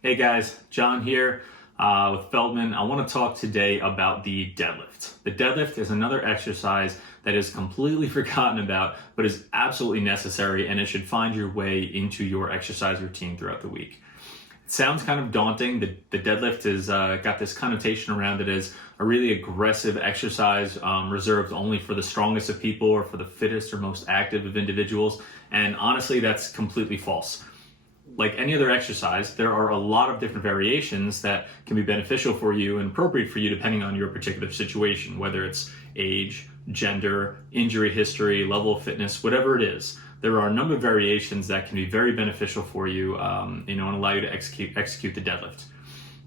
Hey guys, John here with Feldman. I want to talk today about the deadlift. The deadlift is another exercise that is completely forgotten about, but is absolutely necessary, and it should find your way into your exercise routine throughout the week. It sounds kind of daunting. The deadlift has got this connotation around it as a really aggressive exercise reserved only for the strongest of people or for the fittest or most active of individuals. And honestly, that's completely false. Like any other exercise, there are a lot of different variations that can be beneficial for you and appropriate for you depending on your particular situation, whether it's age, gender, injury history, level of fitness, whatever it is. There are a number of variations that can be very beneficial for you, and allow you to execute the deadlift.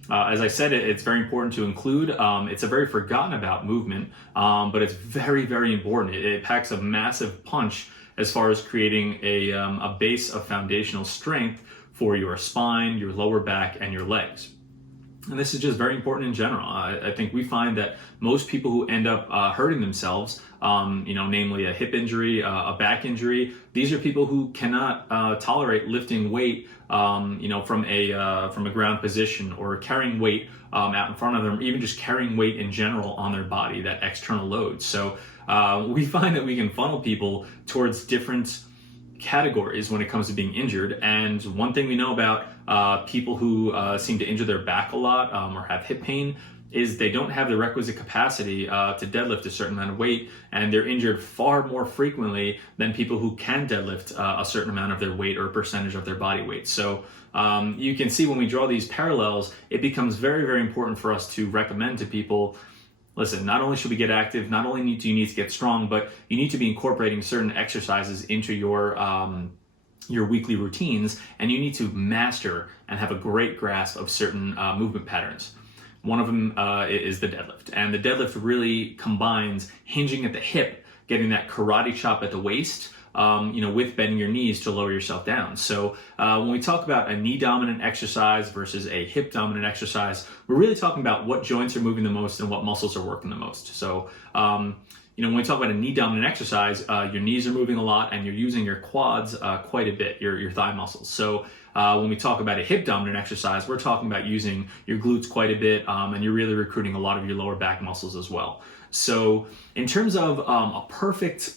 As I said, it's very important to include. It's a very forgotten about movement, but it's very, very important. It packs a massive punch as far as creating a base of foundational strength for your spine, your lower back, and your legs. And this is just very important in general. I think we find that most people who end up hurting themselves, namely a hip injury, a back injury, these are people who cannot tolerate lifting weight, from a ground position or carrying weight out in front of them, or even just carrying weight in general on their body, that external load. So we find that we can funnel people towards different categories when it comes to being injured. And one thing we know about people who seem to injure their back a lot or have hip pain is they don't have the requisite capacity to deadlift a certain amount of weight, and they're injured far more frequently than people who can deadlift a certain amount of their weight or a percentage of their body weight. So you can see when we draw these parallels, it becomes very, very important for us to recommend to people, listen, not only should we get active, not only do you need to get strong, but you need to be incorporating certain exercises into your weekly routines, and you need to master and have a great grasp of certain movement patterns. One of them is the deadlift, and the deadlift really combines hinging at the hip, getting that karate chop at the waist, with bending your knees to lower yourself down. So when we talk about a knee dominant exercise versus a hip dominant exercise, we're really talking about what joints are moving the most and what muscles are working the most. So when we talk about a knee dominant exercise, your knees are moving a lot and you're using your quads quite a bit, your thigh muscles. So when we talk about a hip dominant exercise, we're talking about using your glutes quite a bit, and you're really recruiting a lot of your lower back muscles as well. So in terms of a perfect,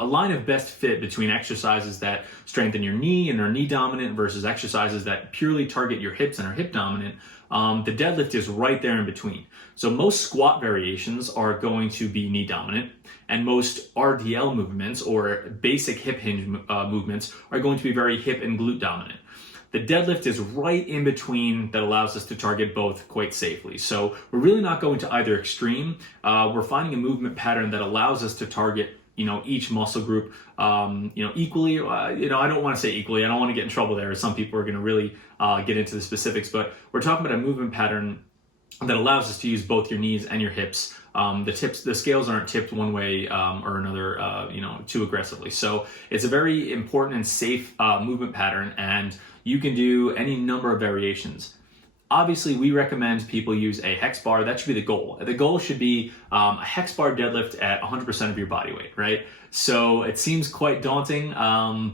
a line of best fit between exercises that strengthen your knee and are knee dominant versus exercises that purely target your hips and are hip dominant, the deadlift is right there in between. So most squat variations are going to be knee dominant, and most RDL movements or basic hip hinge movements are going to be very hip and glute dominant. The deadlift is right in between that allows us to target both quite safely. So we're really not going to either extreme. We're finding a movement pattern that allows us to target each muscle group, equally. I don't want to say equally. I don't want to get in trouble there. Some people are going to really get into the specifics, but we're talking about a movement pattern that allows us to use both your knees and your hips. The scales aren't tipped one way or another, too aggressively. So it's a very important and safe movement pattern, and you can do any number of variations. Obviously, we recommend people use a hex bar. That should be the goal. The goal should be a hex bar deadlift at 100% of your body weight, right? So it seems quite daunting,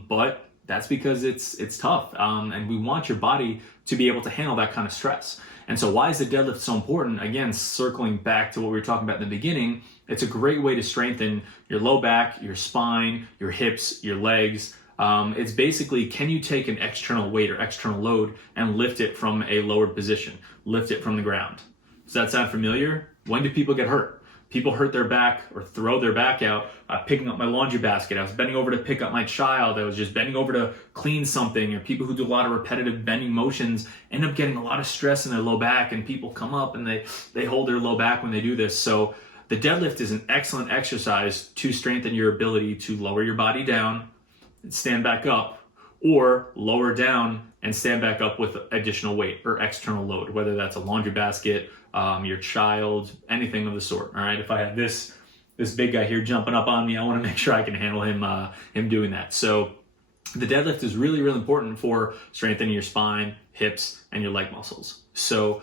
but that's because it's tough, and we want your body to be able to handle that kind of stress. And so why is the deadlift so important? Again, circling back to what we were talking about in the beginning, it's a great way to strengthen your low back, your spine, your hips, your legs. It's basically, can you take an external weight or external load and lift it from a lowered position, lift it from the ground? Does that sound familiar? When do people get hurt? People hurt their back or throw their back out picking up my laundry basket. I was bending over to pick up my child. I was just bending over to clean something. Or people who do a lot of repetitive bending motions end up getting a lot of stress in their low back, and people come up and they hold their low back when they do this. So the deadlift is an excellent exercise to strengthen your ability to lower your body down, stand back up, or lower down and stand back up with additional weight or external load, whether that's a laundry basket, your child, anything of the sort. All right, if I have this big guy here jumping up on me, I want to make sure I can handle him doing that. So the deadlift is really, really important for strengthening your spine, hips, and your leg muscles. So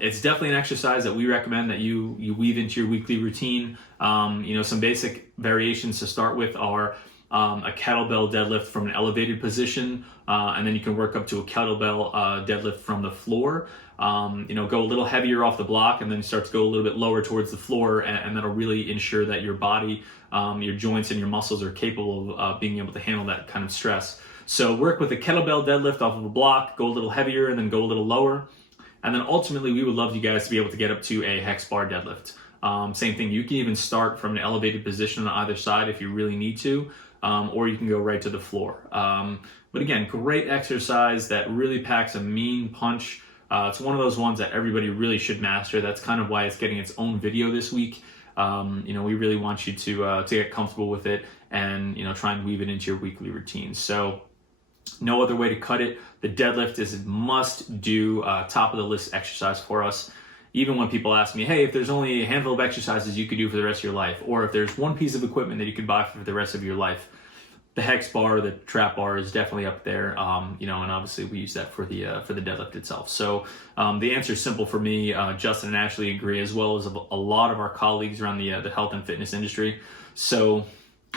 it's definitely an exercise that we recommend that you weave into your weekly routine. Some basic variations to start with are a kettlebell deadlift from an elevated position, and then you can work up to a kettlebell deadlift from the floor. Go a little heavier off the block and then start to go a little bit lower towards the floor, and that'll really ensure that your body, your joints and your muscles are capable of being able to handle that kind of stress. So work with a kettlebell deadlift off of a block, go a little heavier and then go a little lower. And then ultimately, we would love you guys to be able to get up to a hex bar deadlift. Same thing, you can even start from an elevated position on either side if you really need to, or you can go right to the floor. But again, great exercise that really packs a mean punch. It's one of those ones that everybody really should master. That's kind of why it's getting its own video this week. We really want you to get comfortable with it and try and weave it into your weekly routine. So no other way to cut it. The deadlift is a must-do, top of the list exercise for us. Even when people ask me, hey, if there's only a handful of exercises you could do for the rest of your life, or if there's one piece of equipment that you could buy for the rest of your life, the hex bar, the trap bar is definitely up there. And obviously we use that for the deadlift itself. So the answer is simple for me. Justin and Ashley agree, as well as a lot of our colleagues around the health and fitness industry. So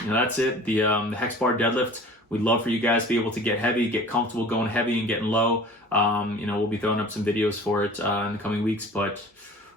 that's it. The hex bar deadlift. We'd love for you guys to be able to get heavy, get comfortable going heavy and getting low. We'll be throwing up some videos for it in the coming weeks, but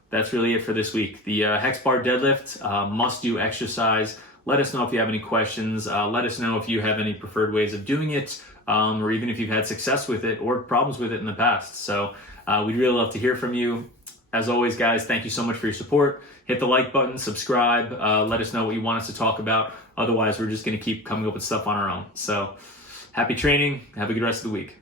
that's really it for this week. The hex bar deadlift, must-do exercise. Let us know if you have any questions. Let us know if you have any preferred ways of doing it, or even if you've had success with it or problems with it in the past. So we'd really love to hear from you. As always, guys, thank you so much for your support. Hit the like button, subscribe, let us know what you want us to talk about. Otherwise, we're just going to keep coming up with stuff on our own. So happy training. Have a good rest of the week.